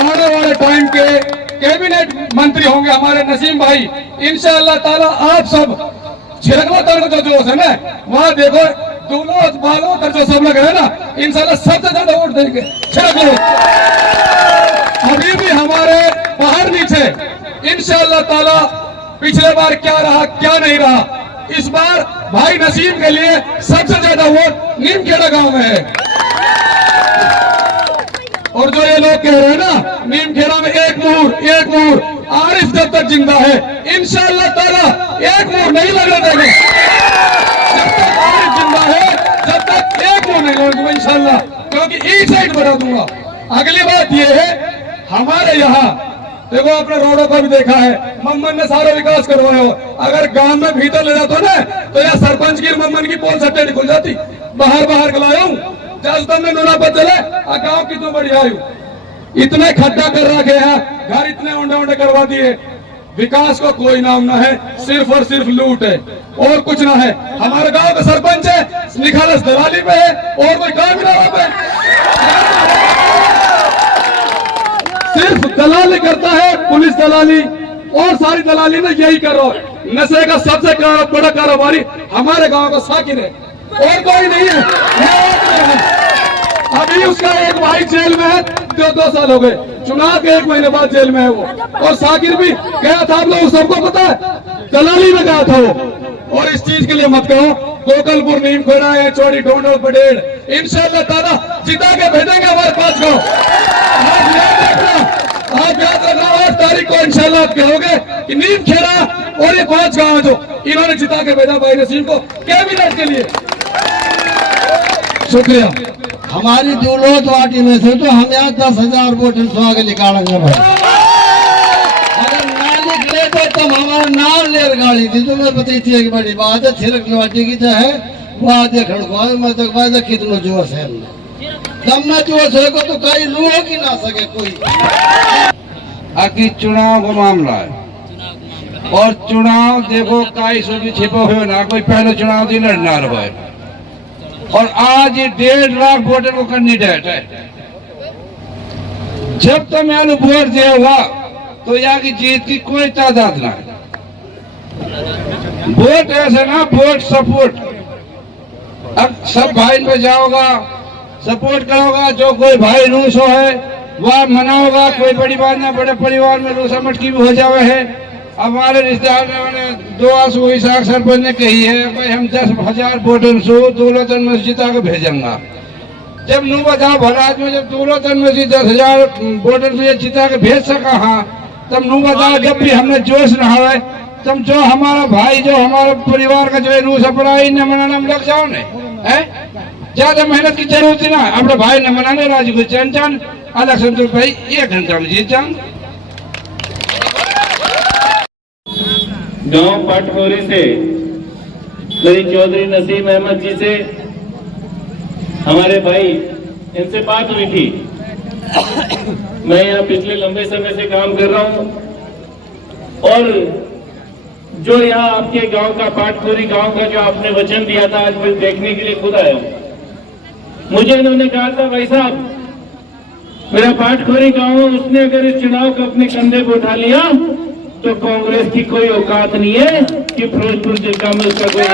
आने वाले टाइम के कैबिनेट मंत्री होंगे हमारे नसीम भाई। इंशाअल्लाह ताला आप सब छिरकवा तक जो जोश है ना, वहाँ देखो दूल्हों बालों तक जो सब लग रहे हैं ना, इंशाअल्लाह सबसे ज्यादा वोट देंगे छिरकवा। अभी भी हमारे बाहर नीचे इंशाअल्लाह ताला पिछले बार क्या रहा क्या नहीं रहा, इस बार भाई नसीम के लिए सबसे ज्यादा वोट नीमखेड़ा गांव में है। और जो ये लोग कह रहे हैं ना नीमखेड़ा में एक मोहर आरिफ जब तक जिंदा है इंशाअल्लाह ताला एक मोहर नहीं लगने देंगे। जब तक आरिफ जिंदा है जब तक एक मोहर नहीं लगने दूंगा इंशाअल्लाह, क्योंकि ई साइड बढ़ा दूंगा। अगली बात ये है हमारे यहाँ देखो, आपने रोडों को भी देखा है, मम्मन ने सारा विकास करवाया हो। अगर गांव में भीतर ले जाते ना तो यहाँ सरपंच की मम्मन की पोल सट्टे खुल जाती। बाहर गलाया हूँ जब में नूरा बदले गाँव कितना बढ़िया आयु, इतने खड्डा कर रखे हैं, घर इतने ओंडे करवा दिए। विकास को कोई नाम ना है, सिर्फ और सिर्फ लूट है और कुछ ना है। हमारे गांव का सरपंच है निखालस दलाली पे है और कोई काम ना पे, सिर्फ दलाली करता है, पुलिस दलाली और सारी दलाली में यही कर रहा है। नशे का सबसे बड़ा कारोबारी हमारे गांव का साकिर है और कोई नहीं है। अभी उसका एक भाई जेल में है, 2 साल हो गए, चुनाव के 1 महीने बाद जेल में है वो। और साकिर भी गया था, आप लोग सबको पता है, दलाली में गया था वो। और इस चीज के लिए मत कहो गोकलपुर नीमखेड़ा है चौड़ी ढोंडो पटेल, इंशाअल्लाह ताला जिता के भेजेंगे हमारे 5 गाँव। आप याद रखना 8 तारीख को इंशाअल्लाह आप कहोगे कि नीमखेड़ा और ये 5 गाँव जो इन्होंने जिता के भेजा भाई नसीम को कैबिनेट के लिए। शुक्रिया। हमारी दूल्हों पार्टी में से तो हम यहाँ 10,000 वोट आगे निकालेंगे भाई। अगर ना निकले तो तुम हमारा नाम ले गाड़ी थी, तुम्हें पता थी एक बड़ी बात है, छिरक वाटी की तो है वहाँ देखो मैं तो कितना जोश है, तब ना जोश है को तो कई लूह की ना सके कोई। आखिर चुनाव का मामला है और चुनाव देखो कई सौ भी छिपे हुए ना, कोई पहले चुनाव ही लड़ना रहा है और आज 1.5 लाख वोटर को कैंडिडेट है। जब तक मैं वोट देगा तो यहाँ की जीत की कोई तादाद ना है। वोट ऐसे ना, वोट सपोर्ट। अब सब भाई पे जाओगा, सपोर्ट करोगा, जो कोई भाई रूस हो है वह मनाओगा, कोई बड़ी बात ना, बड़े परिवार में रूसा मटकी भी हो जावे है। हमारे रिश्तेदार ने 2 आंसू इसाक सरपंच ने कही है भाई हम 10,000 वोटर सो दौलतन में जिता के भेजेंगा। जब नू बताओ भराज में जब दौलतन में 10,000 वोटर से जिता के भेज सका, हाँ तब नू बताओ जब भी हमने जोश रहा है तब जो हमारा भाई जो हमारे परिवार का जो है रूस अपना न मनाना में लग जाओ ने, ज्यादा मेहनत की जरूरत ही ना, अपने भाई ने मनाने राजी को चन इलेक्शन तो भाई 1 घंटा में जीत जाओ। गांव पाटखोरी से मेरी चौधरी नसीम अहमद जी से हमारे भाई इनसे बात हुई थी। मैं यहाँ पिछले लंबे समय से काम कर रहा हूँ और जो यहाँ आपके गांव का पाटखोरी गांव का जो आपने वचन दिया था आज मैं देखने के लिए खुद आया हूँ। मुझे इन्होंने कहा था भाई साहब मेरा पाटखोरी गांव है, उसने अगर इस चुनाव को अपने कंधे पर उठा लिया तो कांग्रेस की कोई औकात नहीं है कि फिरोजपुर जिला में उसका कोई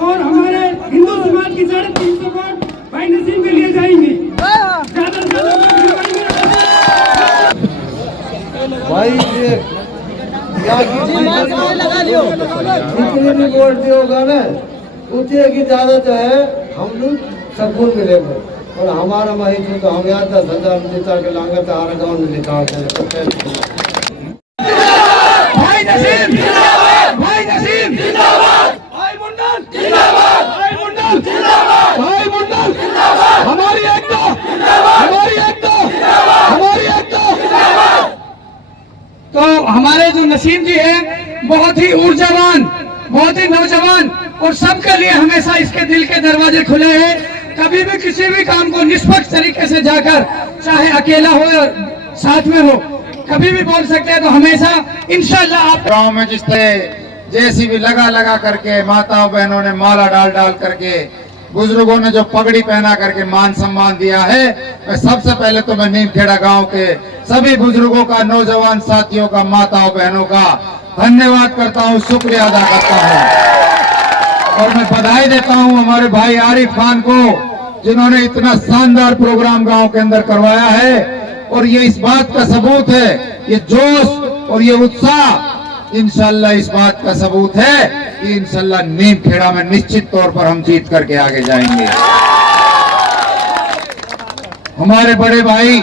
और हमारे हिंदू समाज की 350 वोट भाई नसीम के लिए जाएंगे। भाई जितने भी वोट दियोगा ना उतने की ज्यादा जो है हम लोग सबको मिलेंगे और हमारा माहिती तो हम यहाँ 10,000 जिता के लांगे तो हर गाँव में निकालते हैं। भाई नसीम जिंदाबाद, भाई नसीम जिंदाबाद, भाई मुंडल जिंदाबाद, भाई मुंडल जिंदाबाद, भाई मुंडल जिंदाबाद, हमारी एकता जिंदाबाद, हमारी एकता जिंदाबाद, हमारी एकता जिंदाबाद। तो हमारे जो नसीम जी हैं बहुत ही ऊर्जावान, बहुत ही नौजवान और सबके लिए हमेशा इसके दिल के दरवाजे खुले हैं। कभी भी किसी भी काम को निष्पक्ष तरीके से जाकर, चाहे अकेला हो या साथ में हो, कभी भी बोल सकते हैं। तो हमेशा इंशाल्लाह आप गाँव में जिस तरह जेसीबी लगा करके माताओं बहनों ने माला डाल करके बुजुर्गों ने जो पगड़ी पहना करके मान सम्मान दिया है, मैं सबसे पहले तो मैं नीमखेड़ा गांव के सभी बुजुर्गों का, नौजवान साथियों का, माताओं बहनों का धन्यवाद करता हूं, शुक्रिया अदा करता हूं। और मैं बधाई देता हूं हमारे भाई आरिफ खान को, जिन्होंने इतना शानदार प्रोग्राम गांव के अंदर करवाया है। और ये इस बात का सबूत है, ये जोश और ये उत्साह इंशाल्लाह इस बात का सबूत है कि इंशाल्लाह नीमखेड़ा में निश्चित तौर पर हम जीत करके आगे जाएंगे। हमारे बड़े भाई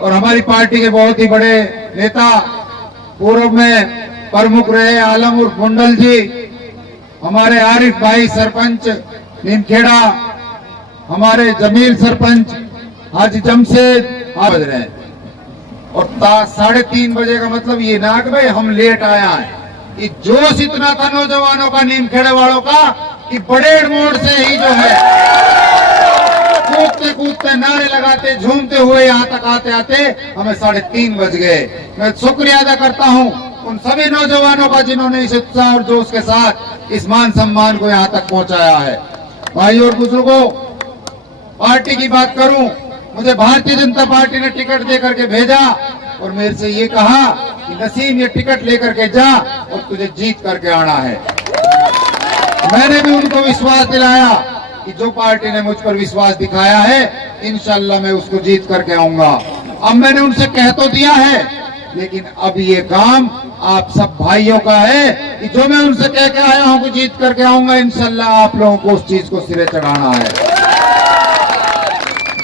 और हमारी पार्टी के बहुत ही बड़े नेता, पूर्व में प्रमुख रहे आलम उर्फ मंडल जी, हमारे आरिफ भाई सरपंच नीमखेड़ा, हमारे जमील सरपंच हाजी जमशेद बज रहे हैं। और 3:30 बजे का मतलब ये ना कि भाई हम लेट आया है, ये जोश इतना था नौजवानों का, नीमखेड़े वालों का, कि बड़ेड़ मोड़ से ही जो है कूदते कूदते नारे लगाते झूमते हुए यहाँ तक आते आते हमें 3:30 बज गए। मैं शुक्रिया अदा करता हूँ उन सभी नौजवानों का जिन्होंने इस उत्साह और जोश के साथ इस मान सम्मान को यहाँ तक पहुँचाया है। भाई और बुजुर्गों, पार्टी की बात करूं, मुझे भारतीय जनता पार्टी ने टिकट दे करके भेजा और मेरे से ये कहा कि नसीम ये टिकट लेकर के जा और तुझे जीत करके आना है। मैंने भी उनको विश्वास दिलाया कि जो पार्टी ने मुझ पर विश्वास दिखाया है इंशाल्लाह मैं उसको जीत करके आऊंगा। अब मैंने उनसे कह तो दिया है, लेकिन अब ये काम आप सब भाइयों का है कि जो मैं उनसे कह के आया हूं कि जीत करके आऊंगा, इंशाल्लाह आप लोगों को उस चीज को सिरे चढ़ाना है।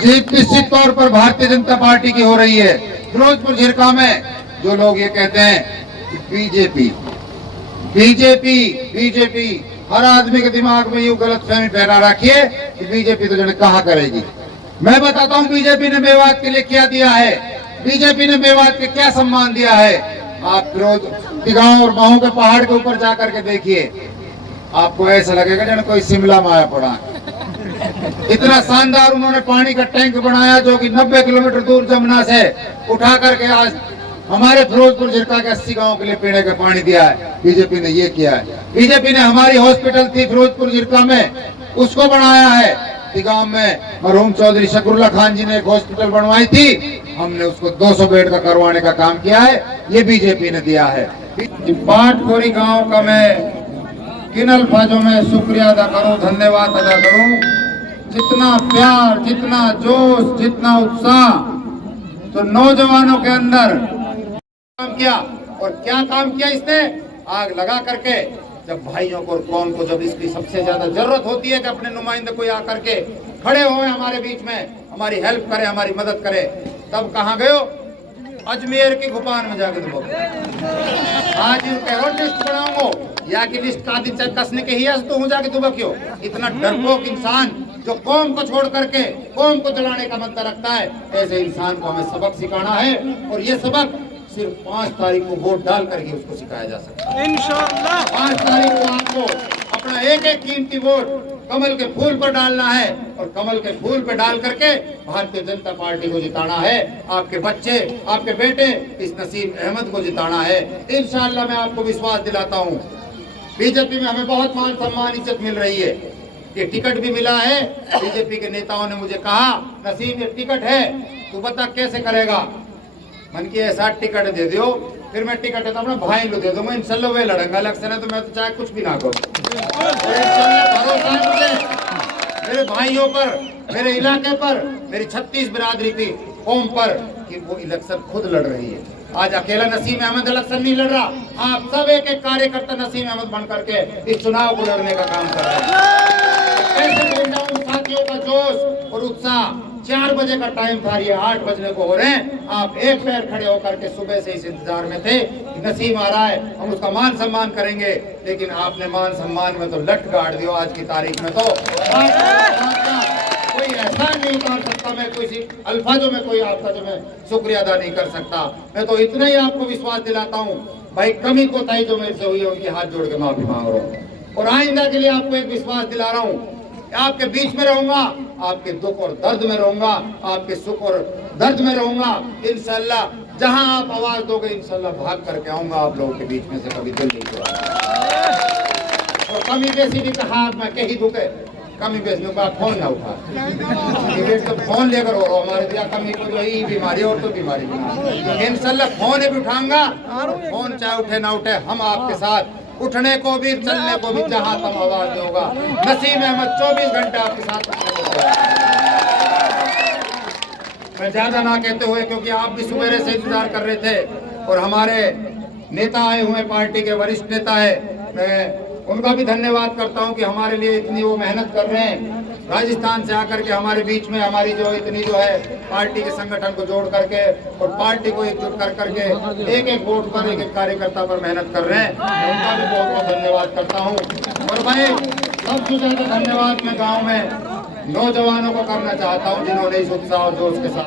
जीत निश्चित तौर पर भारतीय जनता पार्टी की हो रही है। फिरोजपुर झिरका में जो लोग ये कहते हैं कि बीजेपी बीजेपी बीजेपी, हर आदमी के दिमाग में यूं गलतफहमी फैला रखिए कि बीजेपी तो जने कहा करेगी। मैं बताता हूं बीजेपी ने मेवात के लिए क्या दिया है, बीजेपी ने मेवात के क्या सम्मान दिया है। आप फिरोज गांव और महू के पहाड़ के ऊपर जाकर के देखिए, आपको ऐसा लगेगा जैसे कोई शिमला में आया पड़ा है। इतना शानदार उन्होंने पानी का टैंक बनाया जो कि 90 किलोमीटर दूर जमुना से उठा करके आज हमारे फिरोजपुर झिरका के 80 गांव के लिए पीने का पानी दिया है। बीजेपी ने ये किया है। बीजेपी ने हमारी हॉस्पिटल थी फिरोजपुर झिरका में, उसको बनाया है। गांव में मरहूम चौधरी शकरुल्ला खान जी ने एक हॉस्पिटल बनवाई थी, हमने उसको 200 बेड का करवाने का काम किया है, ये बीजेपी ने दिया है। पाटखोरी गाँव का मैं किन अल्फाजों में शुक्रिया अदा करूं, धन्यवाद अदा करूं। जितना प्यार, जितना जोश, जितना उत्साह तो नौजवानों के अंदर काम किया। और क्या काम किया इसने, आग लगा करके जब भाइयों को और कौन को जब इसकी सबसे ज्यादा जरूरत होती है कि अपने नुमाइंदे कोई आकर के खड़े होए हमारे बीच में, हमारी हेल्प करे, हमारी मदद करे, तब कहाँ गयो, अजमेर की गुफान में जाके तो आज कहो लिस्ट बनाऊंगो या कि लिस्ट का दिन कसने के ही तो हूँ जाके तुम क्यों। इतना डरपोक इंसान जो कौम को छोड़ करके कौम को जलाने का मंत्र रखता है, ऐसे इंसान को हमें सबक सिखाना है। और ये सबक सिर्फ 5 तारीख को वोट डाल करके उसको सिखाया जा सकता है इंशाअल्लाह। 5 तारीख को आपको अपना एक एक कीमती वोट कमल के फूल पर डालना है और कमल के फूल पर डाल करके भारतीय जनता पार्टी को जिताना है। आपके बच्चे, आपके बेटे इस नसीम अहमद को जिताना है इंशाअल्लाह। मैं आपको विश्वास दिलाता हूँ बीजेपी में हमें बहुत मान सम्मान इज्जत मिल रही है। ये टिकट भी मिला है, बीजेपी के नेताओं ने मुझे कहा नसीम ये टिकट है, तू बता कैसे करेगा। मन की ऐसा टिकट दे दो, फिर मैं टिकट है तो अपना भाई को दे दूंगा, इंशाल्लाह वे लड़ेंगे इलेक्शन है तो मैं तो चाहे कुछ भी ना करूं। भरोसा है मुझे मेरे भाइयों पर, मेरे इलाके पर, मेरी 36 बिरादरी की कौम पर कि वो इलेक्शन खुद लड़ रही है। आज अकेला नसीम अहमद इलेक्शन नहीं लड़ रहा, आप सब एक एक कार्यकर्ता नसीम अहमद बन करके इस चुनाव को लड़ने का काम कर रहे हैं। कैसे बोल रहा हूँ, साथियों का जोश और उत्साह। 4 बजे का टाइम था, ये 8 बजने को हो रहे हैं। आप एक पैर खड़े होकर के सुबह से इस इंतजार में थे कि नसीम आ रहा है, हम उसका मान सम्मान करेंगे, लेकिन आपने मान सम्मान में तो लट गाड़ दियो। आज की तारीख में तो कोई ऐसा नहीं उतार सकता, मैं किसी अल्फाजों में कोई आपका जो मैं शुक्रिया अदा नहीं कर सकता। मैं तो इतना ही आपको विश्वास दिलाता हूँ, भाई कमी कोताही जो मेरे से हुई है उनके हाथ जोड़ के माफी मांग रहा हूँ। और आइंदा के लिए आपको एक विश्वास दिला रहा हूँ, आपके बीच में रहूंगा, आपके दुख और दर्द में रहूंगा, आपके सुख और दर्द में रहूंगा इंशाल्लाह। जहां आप आवाज दोगे इंशाल्लाह भाग करके आऊंगा आप लोगों के बीच में से, कभी दिल नहीं हुआ। और कमी बेसी भी कहा मैं कही दुखे कमी बेचने का फोन ना उठा डिबेट तो फोन लेकर हो रहा हमारे दिया कमी को जो ही बीमारी और तो बीमारी इंशाल्लाह फोन भी उठाऊंगा फोन चाहे उठे ना उठे हम आपके साथ उठने को भी चलने को भी जहां तक आवाज दूंगा नसीम अहमद 24 घंटे आपके साथ मैं ज्यादा ना कहते हुए क्योंकि आप भी सुबेरे से इंतजार कर रहे थे और हमारे नेता आए हुए पार्टी के वरिष्ठ नेता है मैं उनका भी धन्यवाद करता हूं कि हमारे लिए इतनी वो मेहनत कर रहे हैं राजस्थान से आकर के हमारे बीच में हमारी जो इतनी जो है पार्टी के संगठन को जोड़ करके और पार्टी को एकजुट कर करके एक एक वोट पर एक एक कार्यकर्ता पर मेहनत कर रहे हैं मैं उनका भी बहुत बहुत धन्यवाद करता हूं और भाई सबसे ज्यादा धन्यवाद मैं गाँव में नौजवानों को करना चाहता हूँ जिन्होंने इस उत्साह और जोश के साथ